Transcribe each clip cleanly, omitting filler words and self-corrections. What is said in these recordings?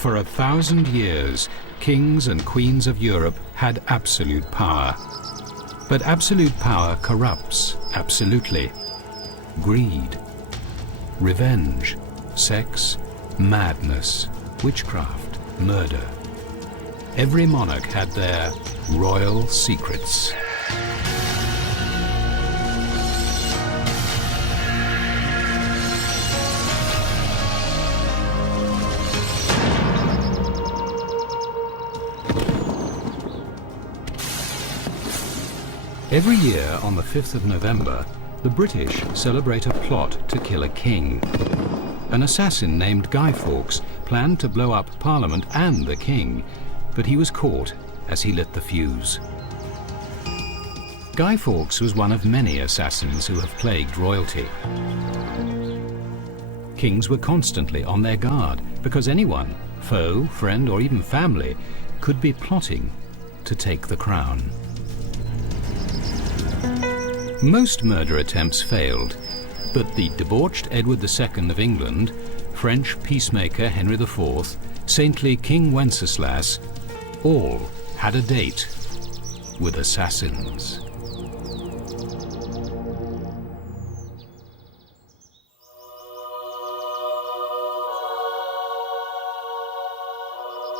For 1,000 years, kings and queens of Europe had absolute power. But absolute power corrupts absolutely. Greed, revenge, sex, madness, witchcraft, murder. Every monarch had their royal secrets. Every year on the 5th of November, the British celebrate a plot to kill a king. An assassin named Guy Fawkes planned to blow up Parliament and the king, but he was caught as he lit the fuse. Guy Fawkes was one of many assassins who have plagued royalty. Kings were constantly on their guard because anyone, foe, friend, or even family, could be plotting to take the crown. Most murder attempts failed, but the debauched Edward II of England, French peacemaker Henry IV, saintly King Wenceslas, all had a date with assassins.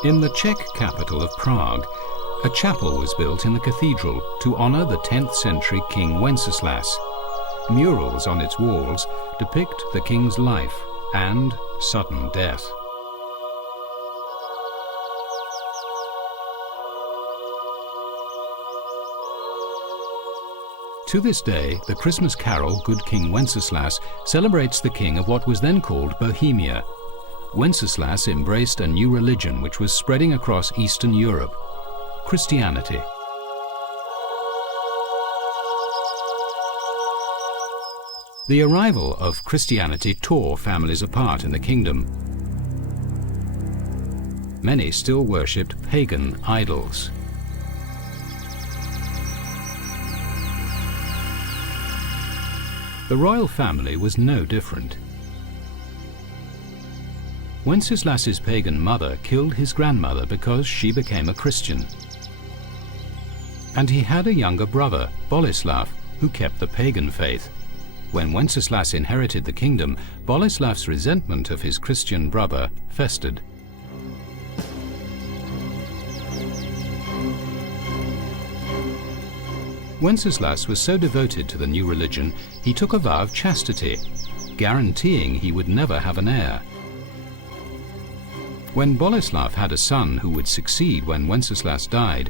In the Czech capital of Prague, a chapel was built in the cathedral to honor the 10th century King Wenceslas. Murals on its walls depict the king's life and sudden death. To this day, the Christmas carol Good King Wenceslas celebrates the king of what was then called Bohemia. Wenceslas embraced a new religion which was spreading across Eastern Europe: Christianity. The arrival of Christianity tore families apart in the kingdom. Many still worshipped pagan idols. The royal family was no different. Wenceslas's pagan mother killed his grandmother because she became a Christian. And he had a younger brother, Boleslav, who kept the pagan faith. When Wenceslas inherited the kingdom, Boleslav's resentment of his Christian brother festered. Wenceslas was so devoted to the new religion, he took a vow of chastity, guaranteeing he would never have an heir. When Boleslav had a son who would succeed when Wenceslas died,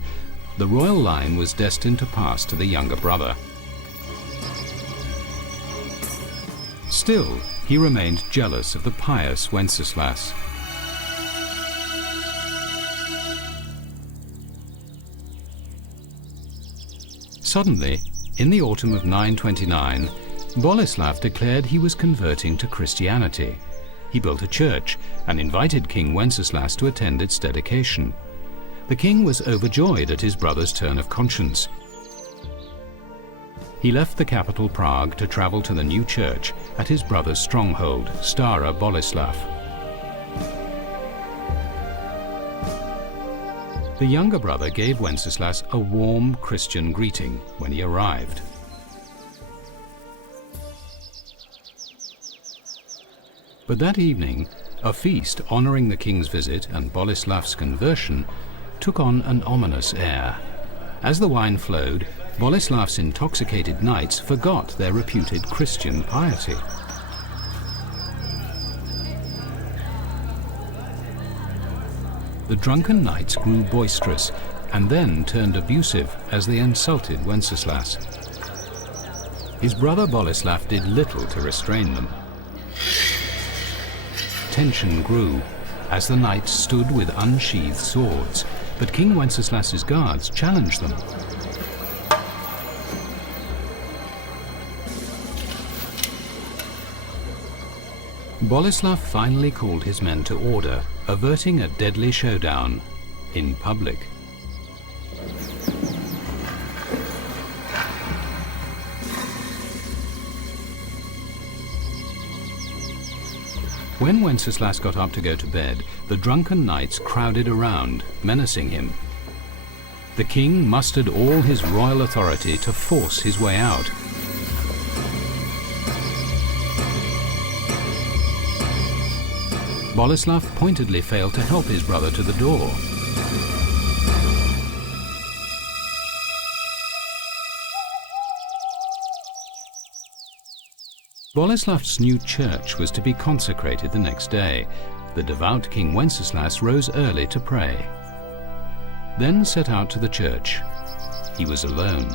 the royal line was destined to pass to the younger brother. Still, he remained jealous of the pious Wenceslas. Suddenly, in the autumn of 929, Boleslav declared he was converting to Christianity. He built a church and invited King Wenceslas to attend its dedication. The king was overjoyed at his brother's turn of conscience. He left the capital Prague to travel to the new church at his brother's stronghold, Stara Boleslav. The younger brother gave Wenceslas a warm Christian greeting when he arrived. But that evening, a feast honoring the king's visit and Boleslav's conversion took on an ominous air. As the wine flowed, Boleslav's intoxicated knights forgot their reputed Christian piety. The drunken knights grew boisterous and then turned abusive as they insulted Wenceslas. His brother Boleslav did little to restrain them. Tension grew as the knights stood with unsheathed swords, but King Wenceslas's guards challenged them. Boleslav finally called his men to order, averting a deadly showdown in public. When Wenceslas got up to go to bed, the drunken knights crowded around, menacing him. The king mustered all his royal authority to force his way out. Boleslav pointedly failed to help his brother to the door. Boleslav's new church was to be consecrated the next day. The devout King Wenceslas rose early to pray, then set out to the church. He was alone.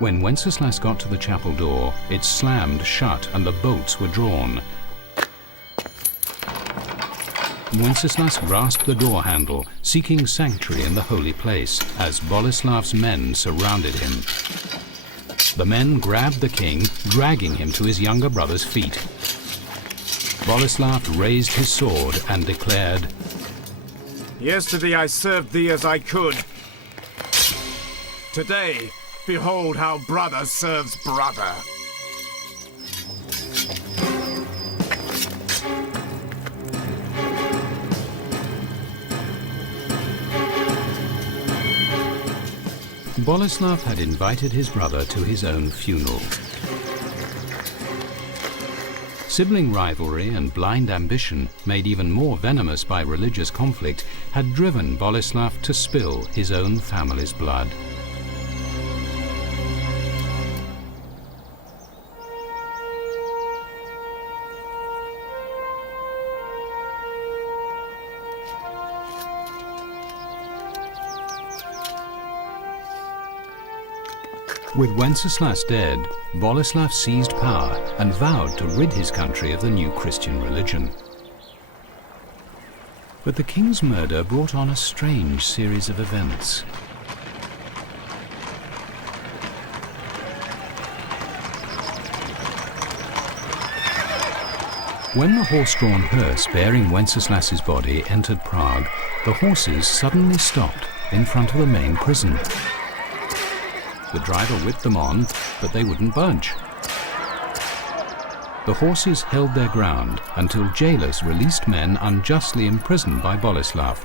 When Wenceslas got to the chapel door, it slammed shut and the bolts were drawn. Wenceslas grasped the door handle, seeking sanctuary in the holy place, as Boleslav's men surrounded him. The men grabbed the king, dragging him to his younger brother's feet. Boleslav raised his sword and declared, "Yesterday I served thee as I could. Today, behold how brother serves brother." Boleslav had invited his brother to his own funeral. Sibling rivalry and blind ambition, made even more venomous by religious conflict, had driven Boleslav to spill his own family's blood. With Wenceslas dead, Boleslav seized power and vowed to rid his country of the new Christian religion. But the king's murder brought on a strange series of events. When the horse-drawn hearse bearing Wenceslas's body entered Prague, the horses suddenly stopped in front of the main prison. The driver whipped them on, but they wouldn't budge. The horses held their ground until jailers released men unjustly imprisoned by Boleslav.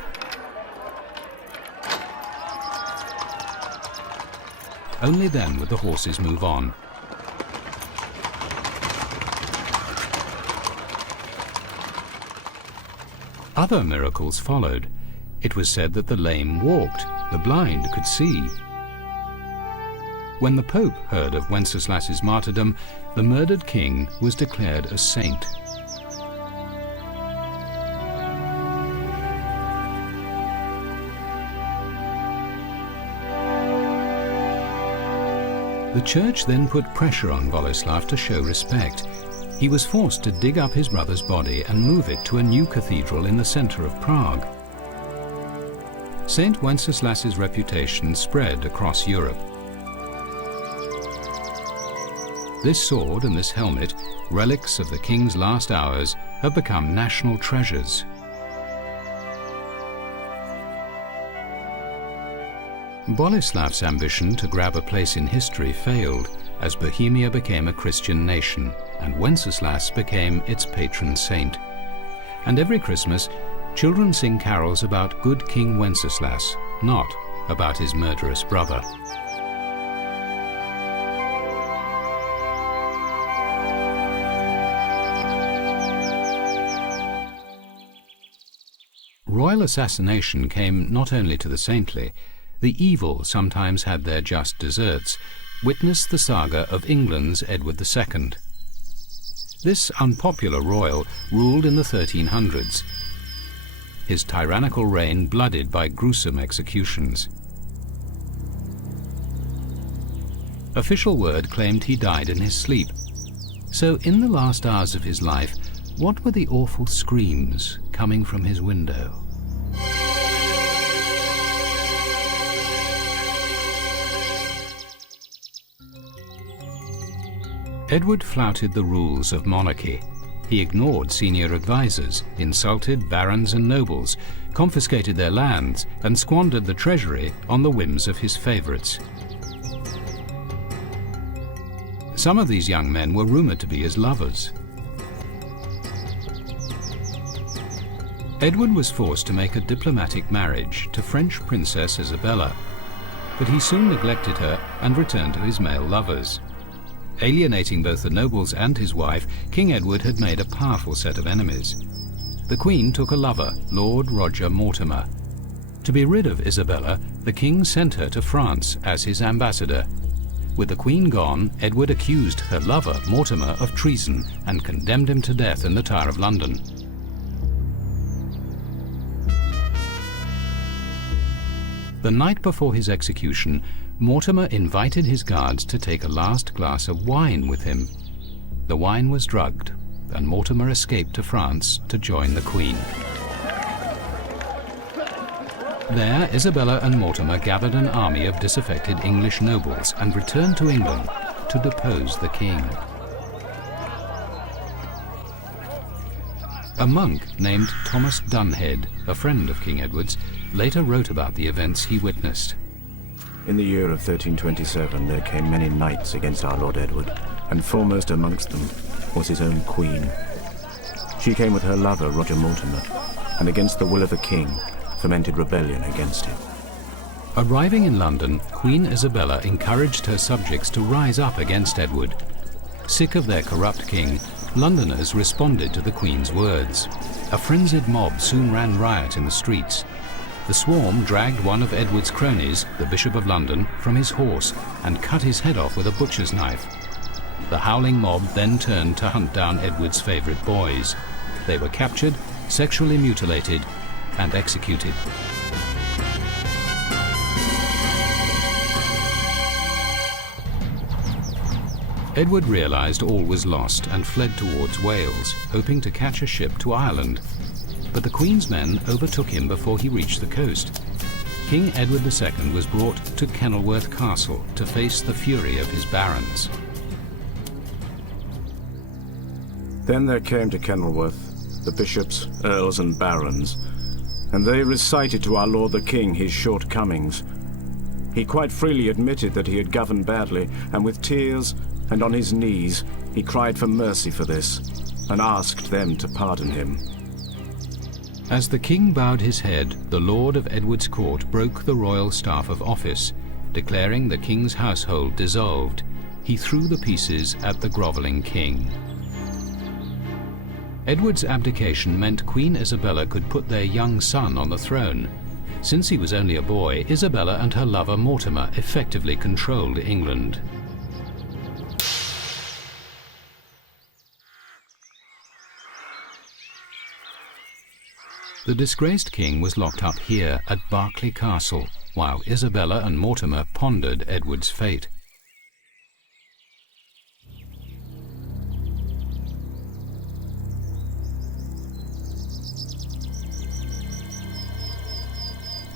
Only then would the horses move on. Other miracles followed. It was said that the lame walked, the blind could see. When the Pope heard of Wenceslas's martyrdom, the murdered king was declared a saint. The church then put pressure on Boleslav to show respect. He was forced to dig up his brother's body and move it to a new cathedral in the center of Prague. Saint Wenceslas's reputation spread across Europe. This sword and this helmet, relics of the king's last hours, have become national treasures. Boleslav's ambition to grab a place in history failed, as Bohemia became a Christian nation, and Wenceslas became its patron saint. And every Christmas, children sing carols about good King Wenceslas, not about his murderous brother. Royal assassination came not only to the saintly. The evil sometimes had their just deserts. Witness the saga of England's Edward II. This unpopular royal ruled in the 1300s. His tyrannical reign blooded by gruesome executions. Official word claimed he died in his sleep. So in the last hours of his life, what were the awful screams coming from his window? Edward flouted the rules of monarchy. He ignored senior advisors, insulted barons and nobles, confiscated their lands, and squandered the treasury on the whims of his favorites. Some of these young men were rumoured to be his lovers. Edward was forced to make a diplomatic marriage to French Princess Isabella, but he soon neglected her and returned to his male lovers. Alienating both the nobles and his wife, King Edward had made a powerful set of enemies. The Queen took a lover, Lord Roger Mortimer. To be rid of Isabella, the king sent her to France as his ambassador. With the Queen gone, Edward accused her lover, Mortimer, of treason and condemned him to death in the Tower of London. The night before his execution, Mortimer invited his guards to take a last glass of wine with him. The wine was drugged, and Mortimer escaped to France to join the Queen. There, Isabella and Mortimer gathered an army of disaffected English nobles and returned to England to depose the king. A monk named Thomas Dunhead, a friend of King Edward's, later wrote about the events he witnessed. In the year of 1327 there came many knights against our Lord Edward, and foremost amongst them was his own queen. She came with her lover Roger Mortimer, and against the will of the king fomented rebellion against him. Arriving in London, Queen Isabella encouraged her subjects to rise up against Edward. Sick of their corrupt king, Londoners responded to the Queen's words. A frenzied mob soon ran riot in the streets. The swarm dragged one of Edward's cronies, the Bishop of London, from his horse and cut his head off with a butcher's knife. The howling mob then turned to hunt down Edward's favourite boys. They were captured, sexually mutilated, and executed. Edward realised all was lost and fled towards Wales, hoping to catch a ship to Ireland. But the Queen's men overtook him before he reached the coast. King Edward II was brought to Kenilworth Castle to face the fury of his barons. Then there came to Kenilworth the bishops, earls and barons, and they recited to our Lord the King his shortcomings. He quite freely admitted that he had governed badly, and with tears and on his knees he cried for mercy for this, and asked them to pardon him. As the king bowed his head, the Lord of Edward's court broke the royal staff of office, declaring the king's household dissolved. He threw the pieces at the grovelling king. Edward's abdication meant Queen Isabella could put their young son on the throne. Since he was only a boy, Isabella and her lover Mortimer effectively controlled England. The disgraced king was locked up here at Berkeley Castle, while Isabella and Mortimer pondered Edward's fate.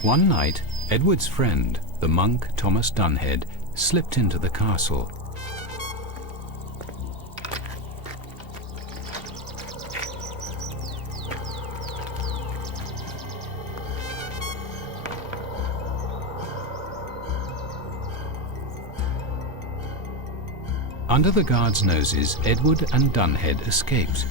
One night, Edward's friend, the monk Thomas Dunhead, slipped into the castle. Under the guards' noses, Edward and Dunhead escaped.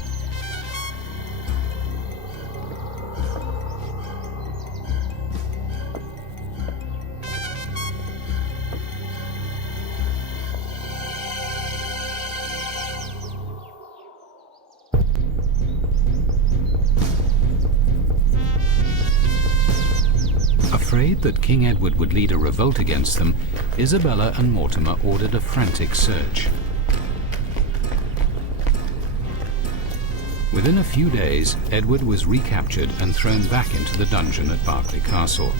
Afraid that King Edward would lead a revolt against them, Isabella and Mortimer ordered a frantic search. Within a few days, Edward was recaptured and thrown back into the dungeon at Berkeley Castle.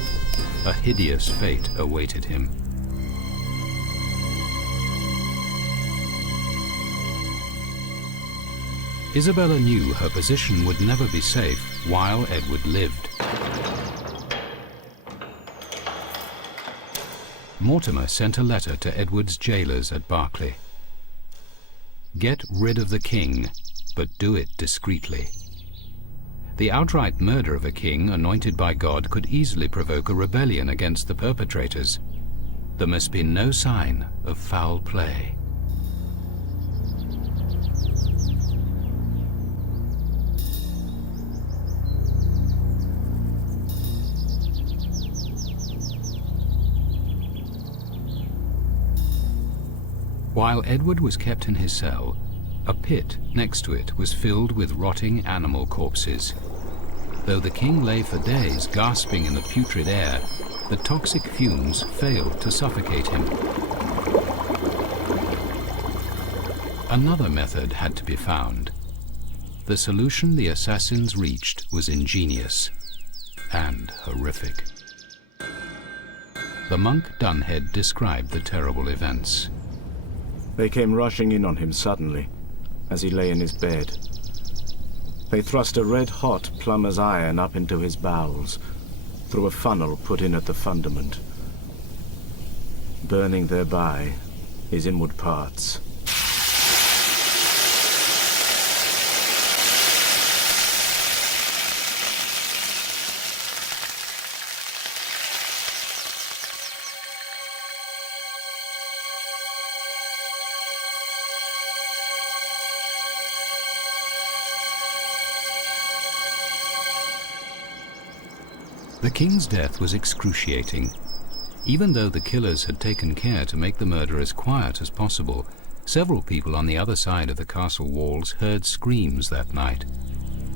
A hideous fate awaited him. Isabella knew her position would never be safe while Edward lived. Mortimer sent a letter to Edward's jailers at Berkeley. Get rid of the king, but do it discreetly. The outright murder of a king anointed by God could easily provoke a rebellion against the perpetrators. There must be no sign of foul play. While Edward was kept in his cell, a pit next to it was filled with rotting animal corpses. Though the king lay for days gasping in the putrid air, the toxic fumes failed to suffocate him. Another method had to be found. The solution the assassins reached was ingenious and horrific. The monk Dunhead described the terrible events. They came rushing in on him suddenly, as he lay in his bed. They thrust a red-hot plumber's iron up into his bowels, through a funnel put in at the fundament, burning thereby his inward parts. The king's death was excruciating. Even though the killers had taken care to make the murder as quiet as possible, several people on the other side of the castle walls heard screams that night,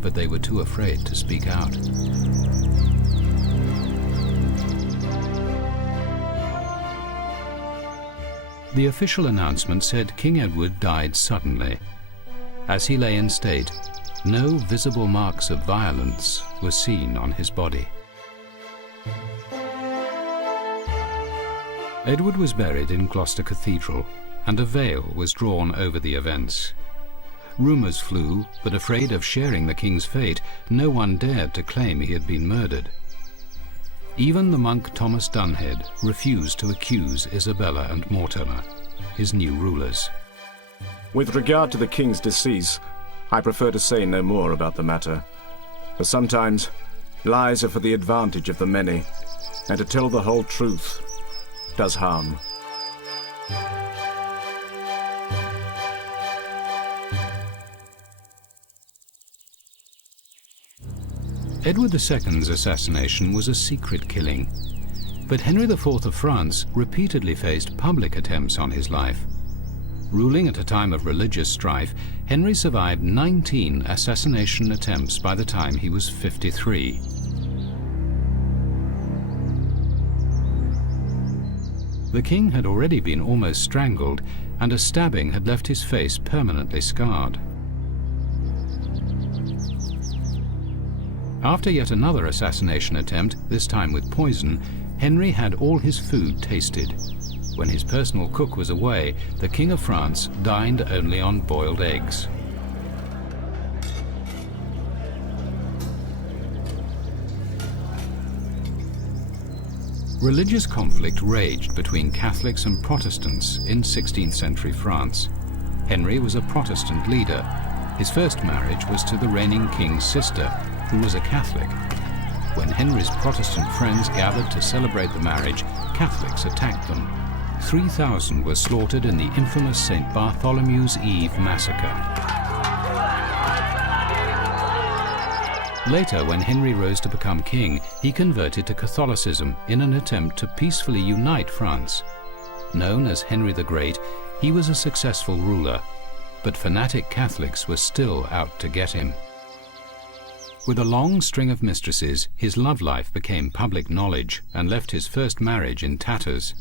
but they were too afraid to speak out. The official announcement said King Edward died suddenly. As he lay in state, no visible marks of violence were seen on his body. Edward was buried in Gloucester Cathedral, and a veil was drawn over the events. Rumours flew, but afraid of sharing the king's fate, no one dared to claim he had been murdered. Even the monk Thomas Dunhead refused to accuse Isabella and Mortimer, his new rulers. With regard to the king's decease, I prefer to say no more about the matter, for sometimes lies are for the advantage of the many, and to tell the whole truth does harm. Edward II's assassination was a secret killing, but Henry IV of France repeatedly faced public attempts on his life. Ruling at a time of religious strife, Henry survived 19 assassination attempts by the time he was 53. The king had already been almost strangled, and a stabbing had left his face permanently scarred. After yet another assassination attempt, this time with poison, Henry had all his food tasted. When his personal cook was away, the King of France dined only on boiled eggs. Religious conflict raged between Catholics and Protestants in 16th century France. Henry was a Protestant leader. His first marriage was to the reigning king's sister, who was a Catholic. When Henry's Protestant friends gathered to celebrate the marriage, Catholics attacked them. 3,000 were slaughtered in the infamous St. Bartholomew's Eve massacre. Later, when Henry rose to become king, he converted to Catholicism in an attempt to peacefully unite France. Known as Henry the Great, he was a successful ruler, but fanatic Catholics were still out to get him. With a long string of mistresses, his love life became public knowledge and left his first marriage in tatters.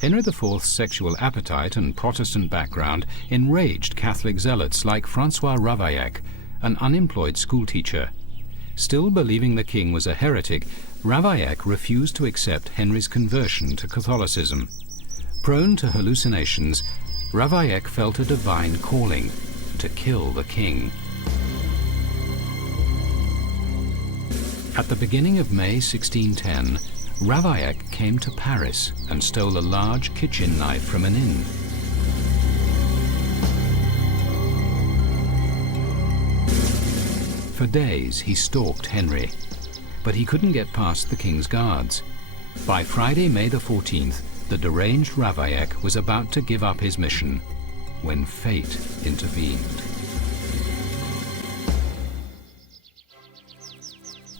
Henry IV's sexual appetite and Protestant background enraged Catholic zealots like Francois Ravaillac, an unemployed schoolteacher. Still believing the king was a heretic, Ravaillac refused to accept Henry's conversion to Catholicism. Prone to hallucinations, Ravaillac felt a divine calling to kill the king. At the beginning of May 1610, Ravaillac came to Paris and stole a large kitchen knife from an inn. For days he stalked Henry, but he couldn't get past the king's guards. By Friday, May the 14th, the deranged Ravaillac was about to give up his mission when fate intervened.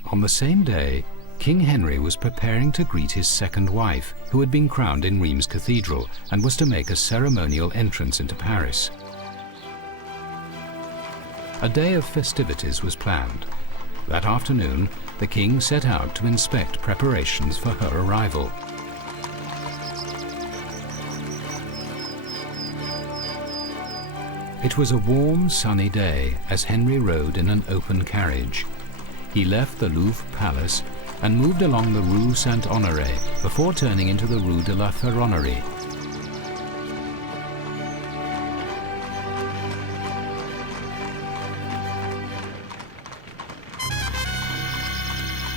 On the same day, King Henry was preparing to greet his second wife, who had been crowned in Rheims Cathedral and was to make a ceremonial entrance into Paris. A day of festivities was planned. That afternoon, the king set out to inspect preparations for her arrival. It was a warm, sunny day as Henry rode in an open carriage. He left the Louvre Palace and moved along the Rue Saint-Honoré before turning into the Rue de la Ferronnerie.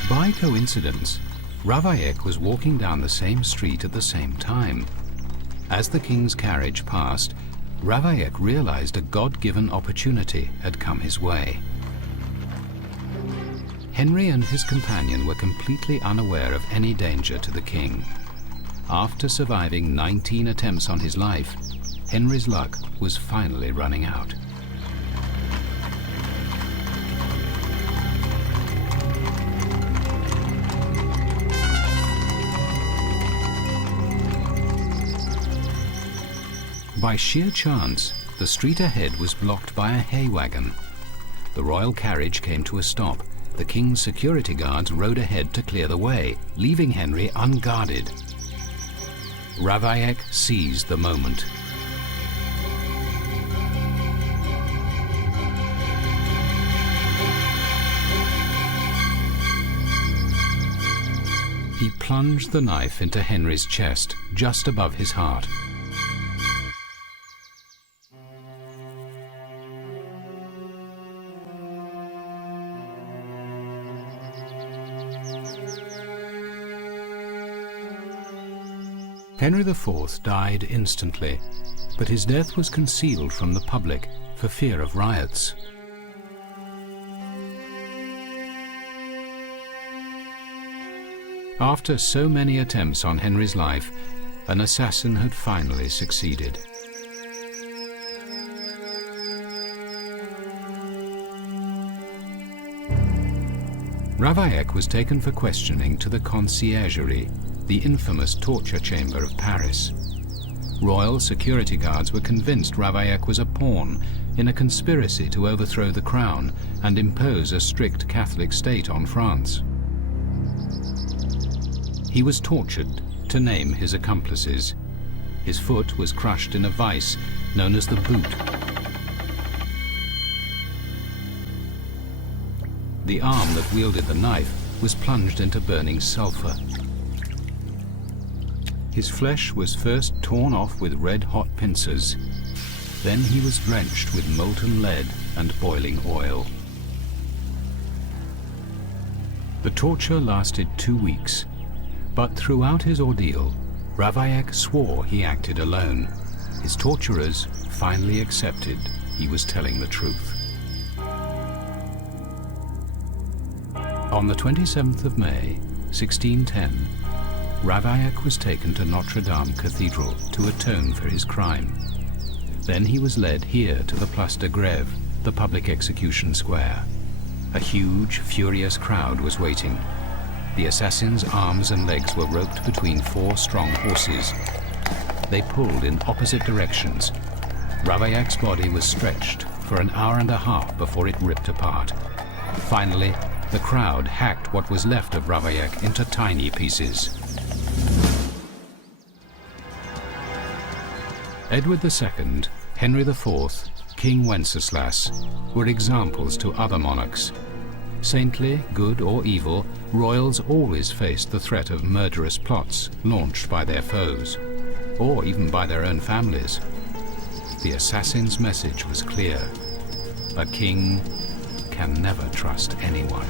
By coincidence, Ravaillac was walking down the same street at the same time. As the king's carriage passed, Ravaillac realized a God-given opportunity had come his way. Henry and his companion were completely unaware of any danger to the king. After surviving 19 attempts on his life, Henry's luck was finally running out. By sheer chance, the street ahead was blocked by a hay wagon. The royal carriage came to a stop. The king's security guards rode ahead to clear the way, leaving Henry unguarded. Ravaillac seized the moment. He plunged the knife into Henry's chest, just above his heart. Henry IV died instantly, but his death was concealed from the public for fear of riots. After so many attempts on Henry's life, an assassin had finally succeeded. Ravaillac was taken for questioning to the Conciergerie, the infamous torture chamber of Paris. Royal security guards were convinced Ravaillac was a pawn in a conspiracy to overthrow the crown and impose a strict Catholic state on France. He was tortured to name his accomplices. His foot was crushed in a vice known as the boot. The arm that wielded the knife was plunged into burning sulfur. His flesh was first torn off with red-hot pincers. Then he was drenched with molten lead and boiling oil. The torture lasted 2 weeks, but throughout his ordeal, Ravaillac swore he acted alone. His torturers finally accepted he was telling the truth. On the 27th of May, 1610, Ravaillac was taken to Notre Dame Cathedral to atone for his crime. Then he was led here to the Place de Grève, the public execution square. A huge, furious crowd was waiting. The assassin's arms and legs were roped between 4 strong horses. They pulled in opposite directions. Ravaillac's body was stretched for an hour and a half before it ripped apart. Finally, the crowd hacked what was left of Ravaillac into tiny pieces. Edward II, Henry IV, King Wenceslas were examples to other monarchs. Saintly, good or evil, royals always faced the threat of murderous plots launched by their foes, or even by their own families. The assassin's message was clear: a king can never trust anyone.